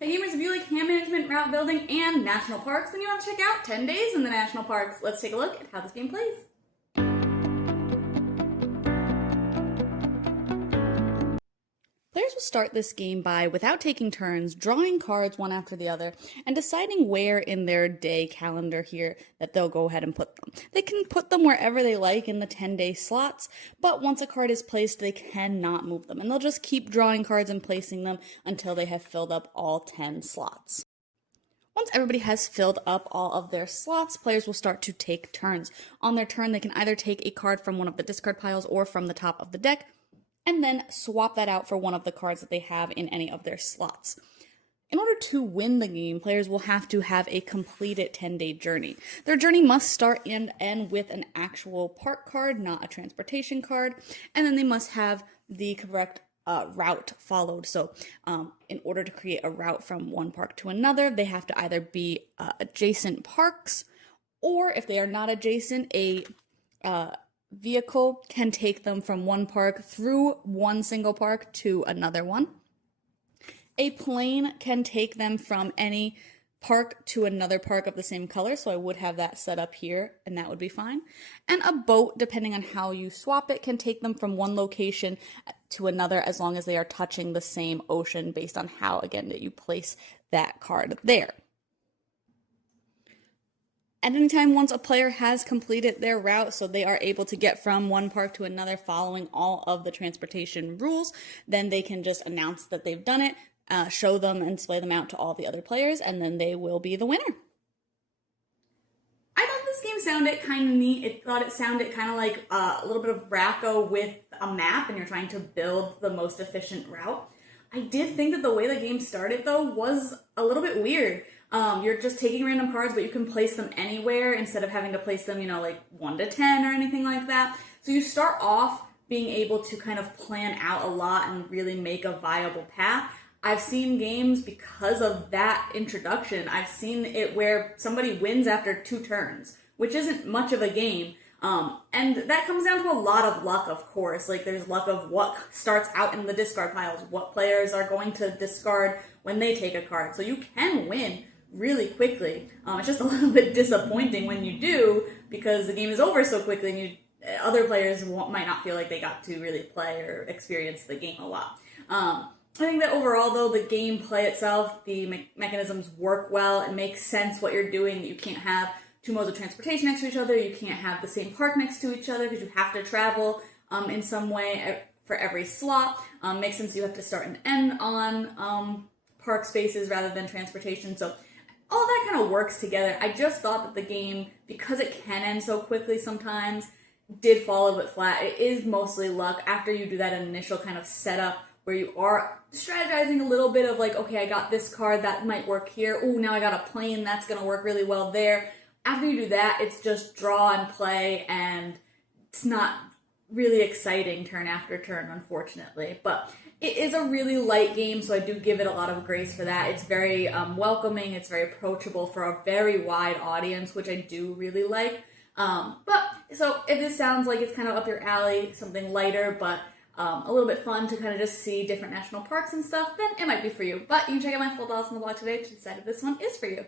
Hey gamers, if you like hand management, route building, and national parks, then you want to check out 10 Days in the National Parks. Let's take a look at how this game plays. Players will start this game by, without taking turns, drawing cards one after the other and deciding where in their day calendar here that they'll go ahead and put them. They can put them wherever they like in the 10-day slots, but once a card is placed, they cannot move them, and they'll just keep drawing cards and placing them until they have filled up all 10 slots. Once everybody has filled up all of their slots, players will start to take turns. On their turn, they can either take a card from one of the discard piles or from the top of the deck, and then swap that out for one of the cards that they have in any of their slots. In order to win the game, players will have to have a completed 10-day journey. Their journey must start and end with an actual park card, not a transportation card, and then they must have the correct route followed. So in order to create a route from one park to another, they have to either be adjacent parks, or if they are not adjacent, a vehicle can take them from one park through one single park to another one. A plane can take them from any park to another park of the same color, so I would have that set up here, and that would be fine. And a boat, depending on how you swap it, can take them from one location to another as long as they are touching the same ocean based on how, again, that you place that card there. At any time, once a player has completed their route, so they are able to get from one park to another following all of the transportation rules, then they can just announce that they've done it, show them and display them out to all the other players, and then they will be the winner. I thought this game sounded kind of neat. It sounded kind of like a little bit of Racco with a map, and you're trying to build the most efficient route. I did think that the way the game started, though, was a little bit weird. You're just taking random cards, but you can place them anywhere instead of having to place them, like 1 to 10 or anything like that. So you start off being able to kind of plan out a lot and really make a viable path. I've seen games because of that introduction. I've seen it where somebody wins after 2 turns, which isn't much of a game. And that comes down to a lot of luck, of course. Like, there's luck of what starts out in the discard piles, what players are going to discard when they take a card. So you can win really quickly. It's just a little bit disappointing when you do, because the game is over so quickly and other players might not feel like they got to really play or experience the game a lot. I think that overall, though, the gameplay itself, the mechanisms work well. It makes sense what you're doing. You can't have 2 modes of transportation next to each other. You can't have the same park next to each other because you have to travel in some way for every slot. Makes sense you have to start and end on park spaces rather than transportation. So all that kind of works together. I just thought that the game, because it can end so quickly sometimes, did fall a little bit flat. It is mostly luck after you do that initial kind of setup where you are strategizing a little bit of like, okay, I got this card, that might work here. Oh, now I got a plane, that's going to work really well there. After you do that, it's just draw and play, and it's not really exciting turn after turn, unfortunately. But it is a really light game, so I do give it a lot of grace for that. It's very welcoming, it's very approachable for a very wide audience, which I do really like. So if this sounds like it's kind of up your alley, something lighter, but a little bit fun to kind of just see different national parks and stuff, then it might be for you. But you can check out my full thoughts on the blog today to decide if this one is for you.